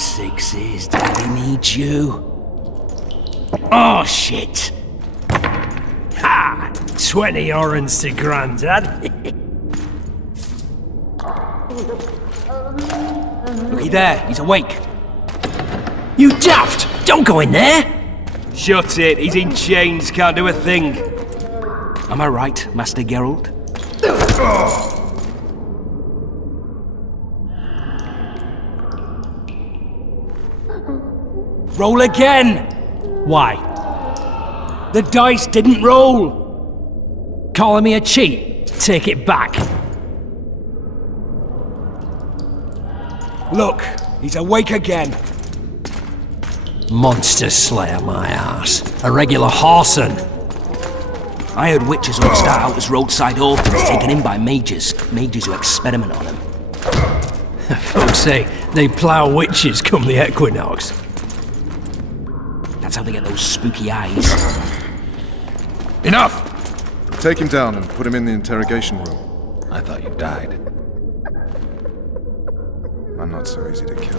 Sixes, Daddy needs you. Oh, shit! Ha! 20 orange to Grandad. Looky there, he's awake. You daft! Don't go in there! Shut it, he's in chains, can't do a thing. Am I right, Master Geralt? Roll again! Why? The dice didn't roll! Calling me a cheat? Take it back. Look, he's awake again. Monster slayer, my ass. A regular whoreson. I heard witches would start out as roadside orphans taken in by mages. Mages who experiment on them. Folks say they plough witches come the equinox. That's how they get those spooky eyes. Enough! Take him down and put him in the interrogation room. I thought you died. I'm not so easy to kill.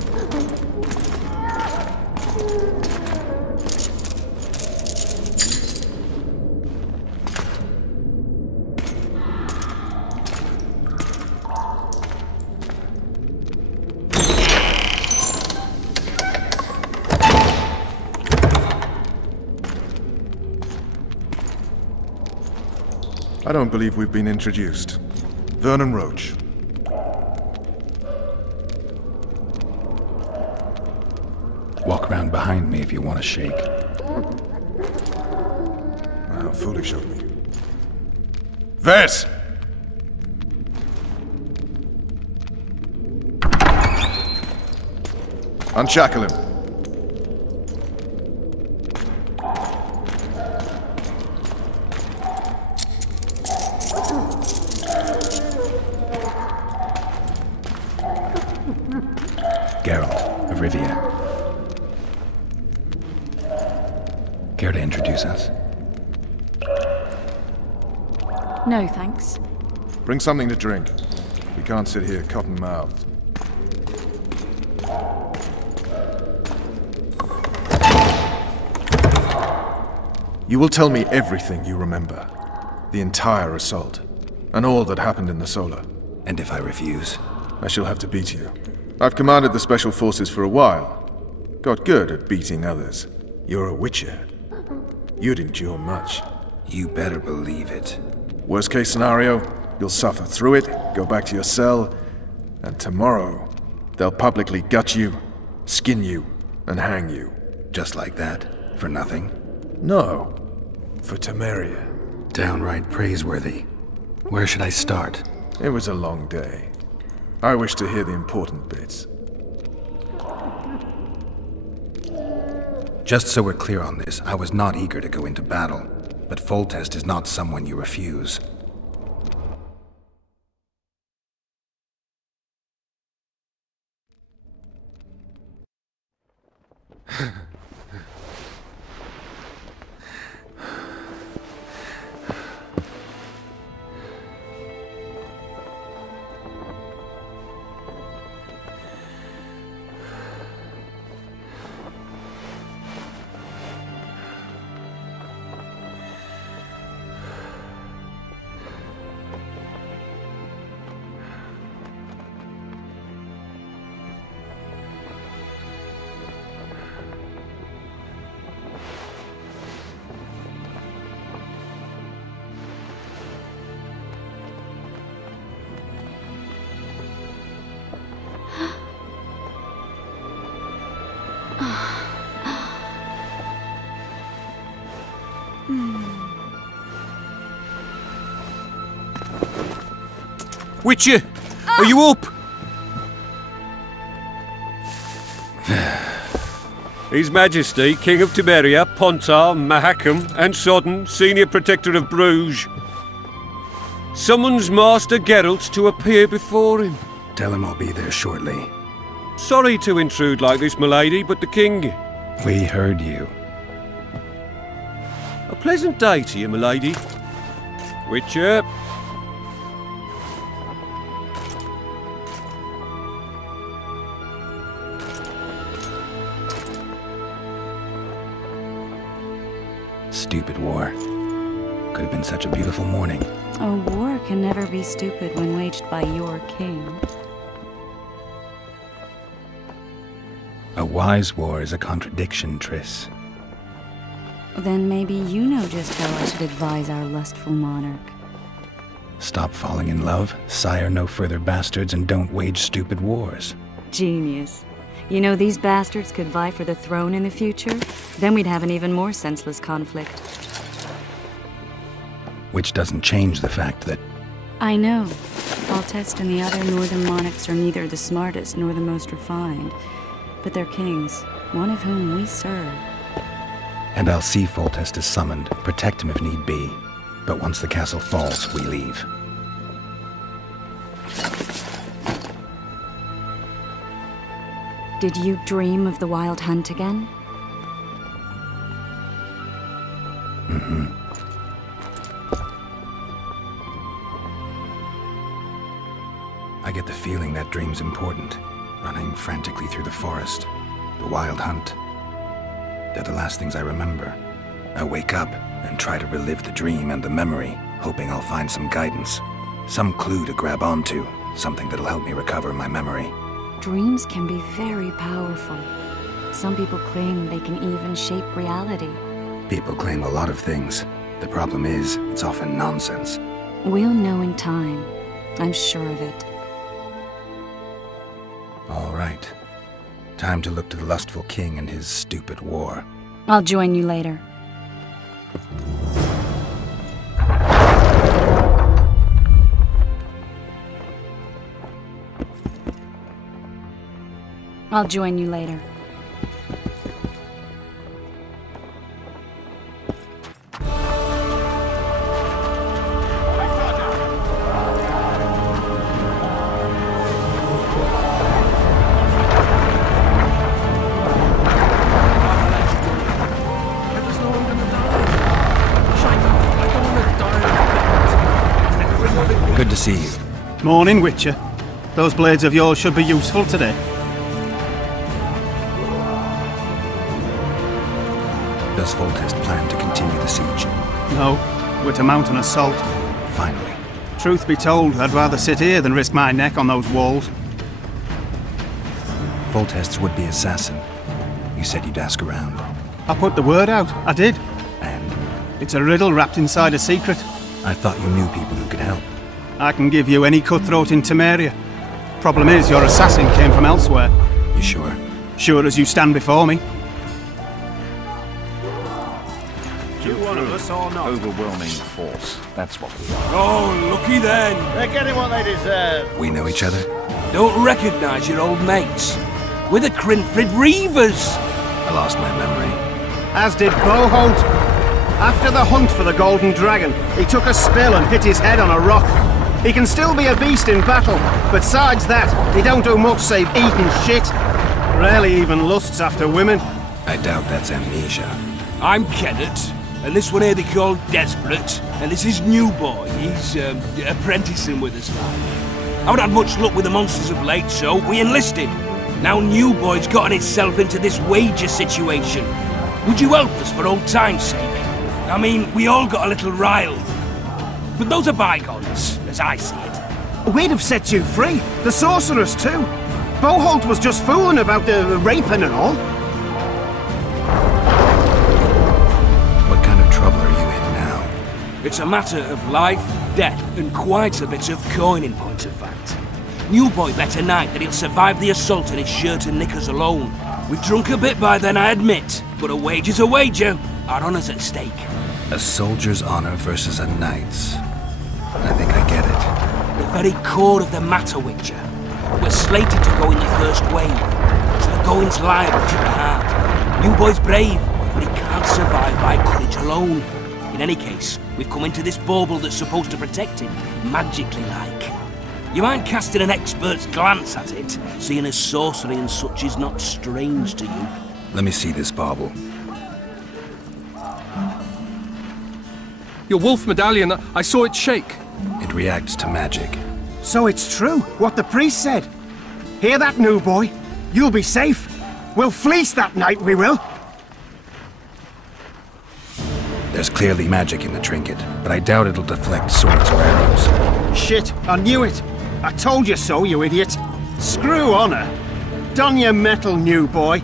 I don't believe we've been introduced. Vernon Roach. Walk around behind me if you want to shake. How foolish of me. Ves! Unshackle him. Geralt of Rivia. Care to introduce us? No, thanks. Bring something to drink. We can't sit here cotton-mouthed. You will tell me everything you remember. The entire assault. And all that happened in the Solar. And if I refuse? I shall have to beat you. I've commanded the Special Forces for a while. Got good at beating others. You're a witcher. You'd endure much. You better believe it. Worst case scenario, you'll suffer through it, go back to your cell, and tomorrow, they'll publicly gut you, skin you, and hang you. Just like that? For nothing? No. For Temeria. Downright praiseworthy. Where should I start? It was a long day. I wish to hear the important bits. Just so we're clear on this, I was not eager to go into battle, but Foltest is not someone you refuse. Witcher, are you up? His Majesty, King of Temeria, Pontar, Mahakam, and Sodden, Senior Protector of Bruges, summons Master Geralt to appear before him. Tell him I'll be there shortly. Sorry to intrude like this, milady, but the King... We heard you. A pleasant day to you, milady. Witcher. Stupid war. Could have been such a beautiful morning. A war can never be stupid when waged by your king. A wise war is a contradiction, Triss. Then maybe you know just how I should advise our lustful monarch. Stop falling in love, sire no further bastards, and don't wage stupid wars. Genius. You know, these bastards could vie for the throne in the future. Then we'd have an even more senseless conflict. Which doesn't change the fact that... I know. Foltest and the other northern monarchs are neither the smartest nor the most refined. But they're kings, one of whom we serve. And I'll see Foltest is summoned, protect him if need be. But once the castle falls, we leave. Did you dream of the wild hunt again? Mm-hmm. I get the feeling that dream's important. Running frantically through the forest. The wild hunt. They're the last things I remember. I wake up and try to relive the dream and the memory, hoping I'll find some guidance. Some clue to grab onto. Something that'll help me recover my memory. Dreams can be very powerful. Some people claim they can even shape reality. People claim a lot of things. The problem is, it's often nonsense. We'll know in time. I'm sure of it. All right. Time to look to the lustful king and his stupid war. I'll join you later. I'll join you later. Good to see you. Morning, Witcher. Those blades of yours should be useful today. Does Foltest plan to continue the siege? No, we're to mount an assault. Finally. Truth be told, I'd rather sit here than risk my neck on those walls. Foltest's would-be assassin. You said you'd ask around. I put the word out, I did. And? It's a riddle wrapped inside a secret. I thought you knew people who could help. I can give you any cutthroat in Temeria. Problem is, your assassin came from elsewhere. You sure? Sure as you stand before me. You one of us or not? Overwhelming force. That's what we are. Oh, looky then. They're getting what they deserve. We know each other? Don't recognise your old mates. We're the Crinfrid Reavers. I lost my memory. As did Boholt. After the hunt for the Golden Dragon, he took a spill and hit his head on a rock. He can still be a beast in battle, but besides that, he don't do much save eat and shit. Rarely even lusts after women. I doubt that's amnesia. I'm Kenneth, and this one here they call Desperate, and this is New Boy. He's apprenticing with us. I haven't had much luck with the monsters of late, so we enlisted. Now New Boy's gotten himself into this wager situation. Would you help us for old time's sake? I mean, we all got a little riled. But those are bygones, as I see it. We'd have set you free. The sorceress too. Boholt was just fooling about the raping and all. What kind of trouble are you in now? It's a matter of life, death, and quite a bit of coin in point of fact. New Boy bet tonight that he'll survive the assault in his shirt and knickers alone. We've drunk a bit by then, I admit, but a wager's a wager. Our honour's at stake. A soldier's honor versus a knight's. I think I get it. The very core of the matter, Witcher. We're slated to go in the first wave, so the going's liable to be hard. New Boy's brave, but he can't survive by courage alone. In any case, we've come into this bauble that's supposed to protect him, magically like. You mind casting an expert's glance at it, seeing as sorcery and such is not strange to you? Let me see this bauble. Your wolf medallion, I saw it shake. It reacts to magic. So it's true, what the priest said. Hear that, New Boy? You'll be safe. We'll fleece that night, we will. There's clearly magic in the trinket, but I doubt it'll deflect swords or arrows. Shit, I knew it! I told you so, you idiot! Screw honor! Don your metal, new boy.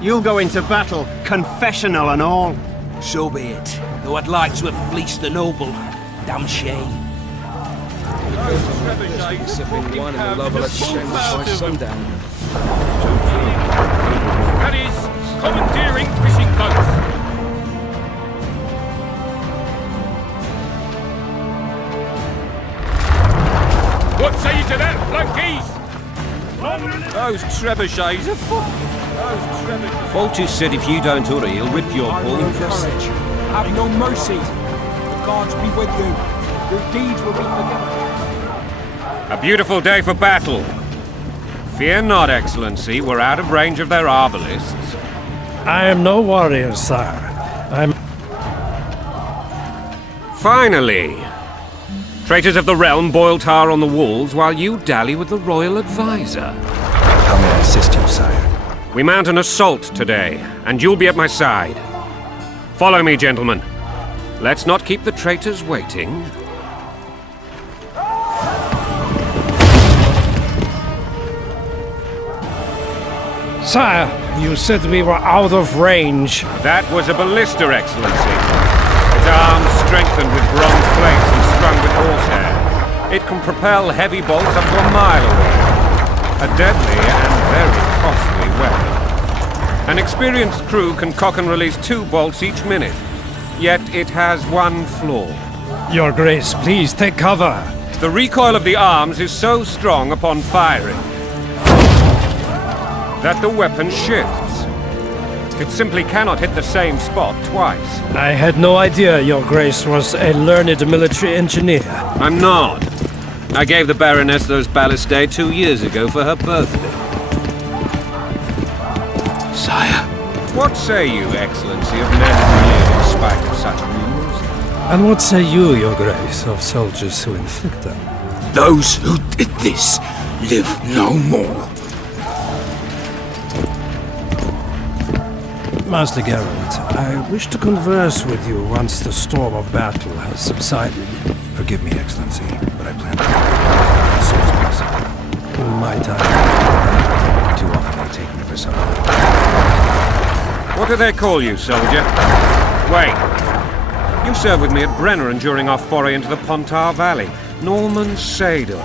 You'll go into battle, confessional and all. So be it. Though I'd like to have fleeced the noble. Damn shame. Sipping wine in the lover at shambles by sundown. That is, commandeering fishing boats. What say you to that, flunkies? Those trebuchets are full. Foltest said if you don't hurry, he'll rip your bull. Have no mercy. The gods be with you. Your deeds will be forgiven. A beautiful day for battle. Fear not, Excellency. We're out of range of their arbalists. I am no warrior, sire. I'm... Finally! Traitors of the realm boil tar on the walls while you dally with the royal advisor. How may I assist you, sire? We mount an assault today, and you'll be at my side. Follow me, gentlemen. Let's not keep the traitors waiting. Sire, you said we were out of range. That was a ballista, Excellency. Its arms strengthened with bronze plates and strung with horsehair. It can propel heavy bolts up to a mile away. A deadly and very costly weapon. An experienced crew can cock and release 2 bolts each minute. Yet it has one flaw. Your Grace, please take cover. The recoil of the arms is so strong upon firing that the weapon shifts. It simply cannot hit the same spot twice. I had no idea Your Grace was a learned military engineer. I'm not. I gave the Baroness those ballistae 2 years ago for her birthday. Sire. What say you, Excellency, of men who live in spite of such rules? And what say you, Your Grace, of soldiers who inflict them? Those who did this live no more. Master Geralt, I wish to converse with you once the storm of battle has subsided. Forgive me, Excellency, but I plan to as soon as possible. Might I? Too often they take me for someone. What do they call you, soldier? Wait. You served with me at Brenneran during our foray into the Pontar Valley. Norman Sador.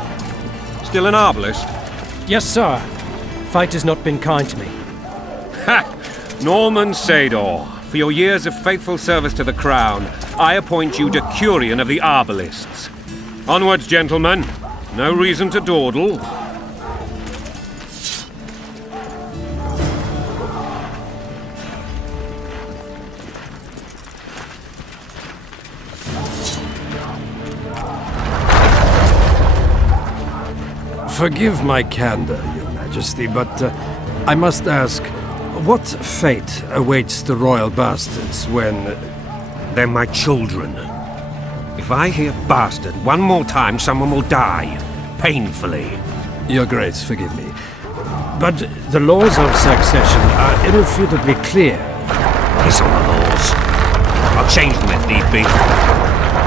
Still an arbalist? Yes, sir. Fight has not been kind to me. Ha! Norman Sador, for your years of faithful service to the crown, I appoint you Decurion of the Arbalists. Onwards, gentlemen. No reason to dawdle. Forgive my candor, Your Majesty, but I must ask, what fate awaits the royal bastards when... They're my children. If I hear bastard one more time, someone will die. Painfully. Your Grace, forgive me. But the laws of succession are irrefutably clear. Piss on the laws. I'll change them if need be.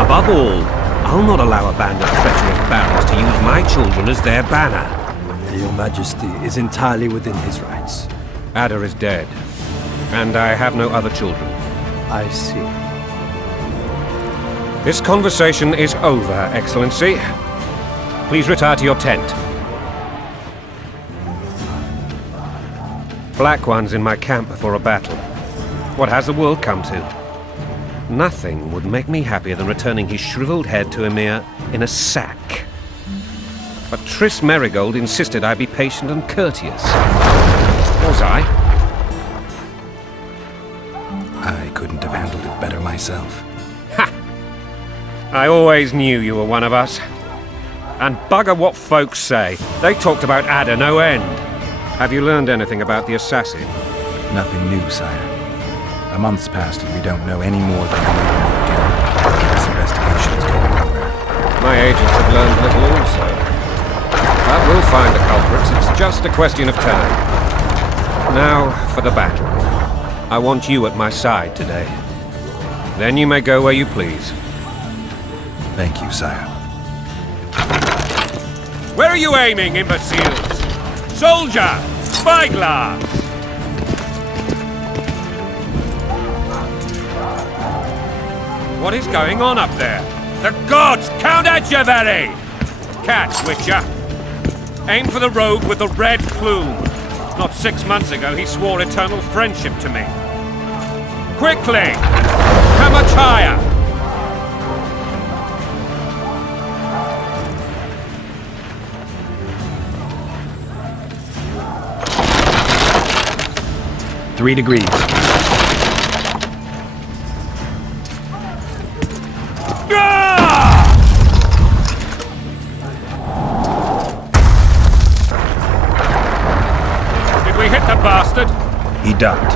Above all, I'll not allow a band of treacherous barons to use my children as their banner. Your Majesty is entirely within his rights. Ada is dead, and I have no other children. I see. This conversation is over, Excellency. Please retire to your tent. Black ones in my camp before a battle. What has the world come to? Nothing would make me happier than returning his shriveled head to Emir in a sack. But Triss Merigold insisted I be patient and courteous. Was I? I couldn't have handled it better myself. Ha! I always knew you were one of us. And bugger what folks say. They talked about Ada no end. Have you learned anything about the assassin? Nothing new, sire. A month's passed and we don't know any more than we knew when we began. This investigation is going nowhere. My agents have learned little also. But we'll find the culprits. It's just a question of time. Now for the battle. I want you at my side today. Then you may go where you please. Thank you, sire. Where are you aiming, imbeciles? Soldier! Spyglass! What is going on up there? The gods count at you, very! Catch, Witcher. Aim for the rogue with the red plume. Not 6 months ago, he swore eternal friendship to me. Quickly! How much higher? Three degrees. Did we hit the bastard? He ducked.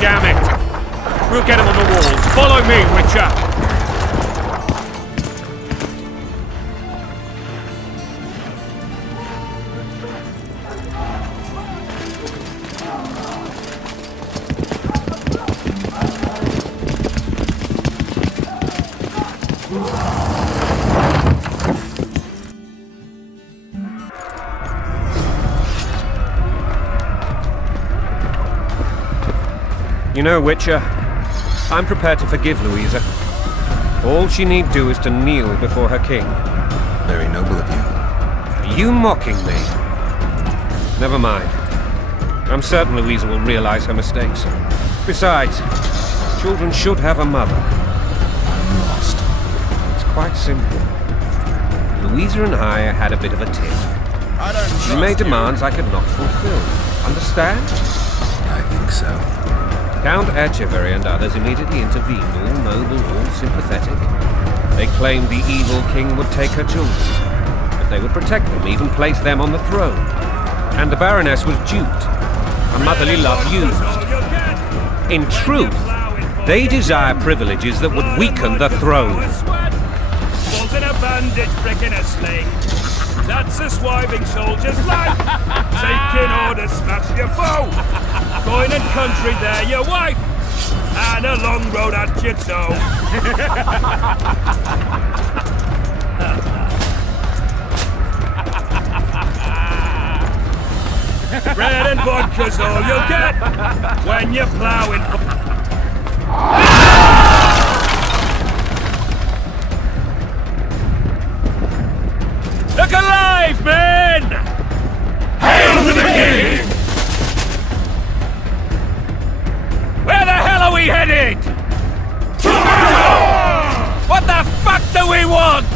Damn it! We'll get him on the walls. Follow me, Witcher! You know, Witcher, I'm prepared to forgive Louisa. All she need do is to kneel before her king. Very noble of you. Are you mocking me? Never mind. I'm certain Louisa will realize her mistakes. Besides, children should have a mother. I'm lost. It's quite simple. Louisa and I had a bit of a tiff. She made demands I could not fulfill. Understand? I think so. Count Etcheverry and others immediately intervened, all noble, all sympathetic. They claimed the evil king would take her children, but they would protect them, even place them on the throne. And the Baroness was duped, her motherly love used. In truth, they desire privileges that would weaken the throne. Wasn't a bandage prick in a sling. That's a swiving soldier's life. Taking orders, smash your foe. Going in country there, your wife. And a long road at your toe. Bread and vodka's all you'll get when you're ploughing. Look alive, men! Hail to the king! Where the hell are we headed? What the fuck do we want?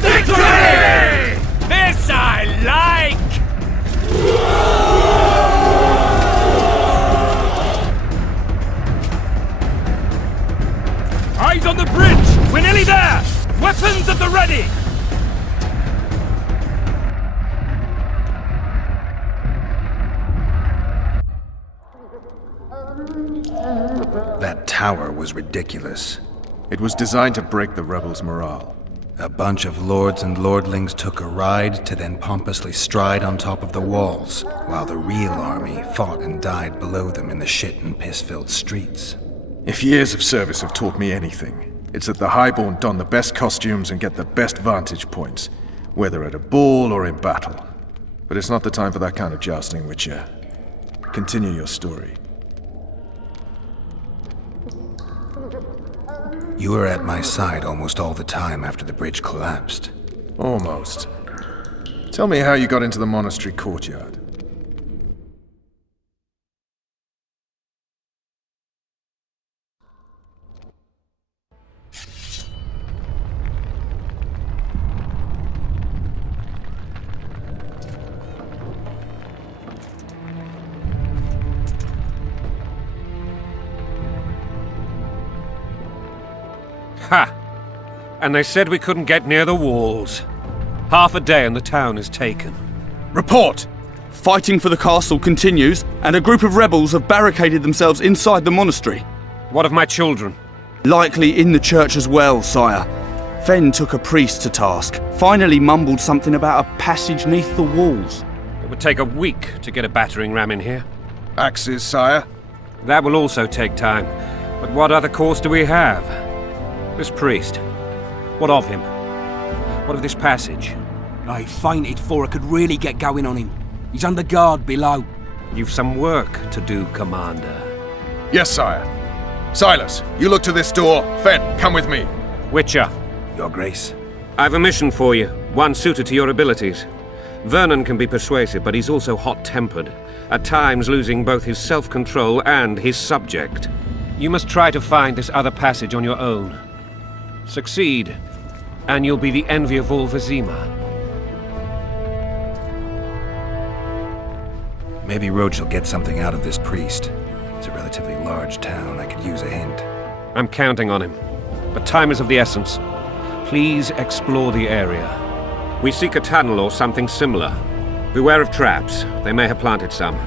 Victory! This I like! Eyes on the bridge! We're nearly there! Weapons at the ready! That tower was ridiculous. It was designed to break the rebels' morale. A bunch of lords and lordlings took a ride to then pompously stride on top of the walls, while the real army fought and died below them in the shit and piss-filled streets. If years of service have taught me anything, it's that the highborn don the best costumes and get the best vantage points, whether at a ball or in battle. But it's not the time for that kind of jousting, Witcher. Continue your story. You were at my side almost all the time after the bridge collapsed. Almost. Tell me how you got into the monastery courtyard. Ha! And they said we couldn't get near the walls. Half a day and the town is taken. Report! Fighting for the castle continues, and a group of rebels have barricaded themselves inside the monastery. What of my children? Likely in the church as well, sire. Fen took a priest to task, finally mumbled something about a passage neath the walls. It would take a week to get a battering ram in here. Axes, sire? That will also take time. But what other course do we have? This priest. What of him? What of this passage? I fainted before I could really get going on him. He's under guard below. You've some work to do, Commander. Yes, sire. Silas, you look to this door. Fen, come with me. Witcher. Your Grace. I've a mission for you, one suited to your abilities. Vernon can be persuasive, but he's also hot-tempered, at times losing both his self-control and his subject. You must try to find this other passage on your own. Succeed, and you'll be the envy of all Vizima. Maybe Roach will get something out of this priest. It's a relatively large town. I could use a hint. I'm counting on him, but time is of the essence. Please explore the area. We seek a tunnel or something similar. Beware of traps. They may have planted some.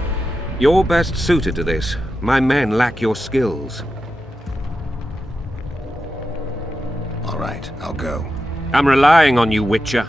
You're best suited to this. My men lack your skills. All right, I'll go. I'm relying on you, Witcher.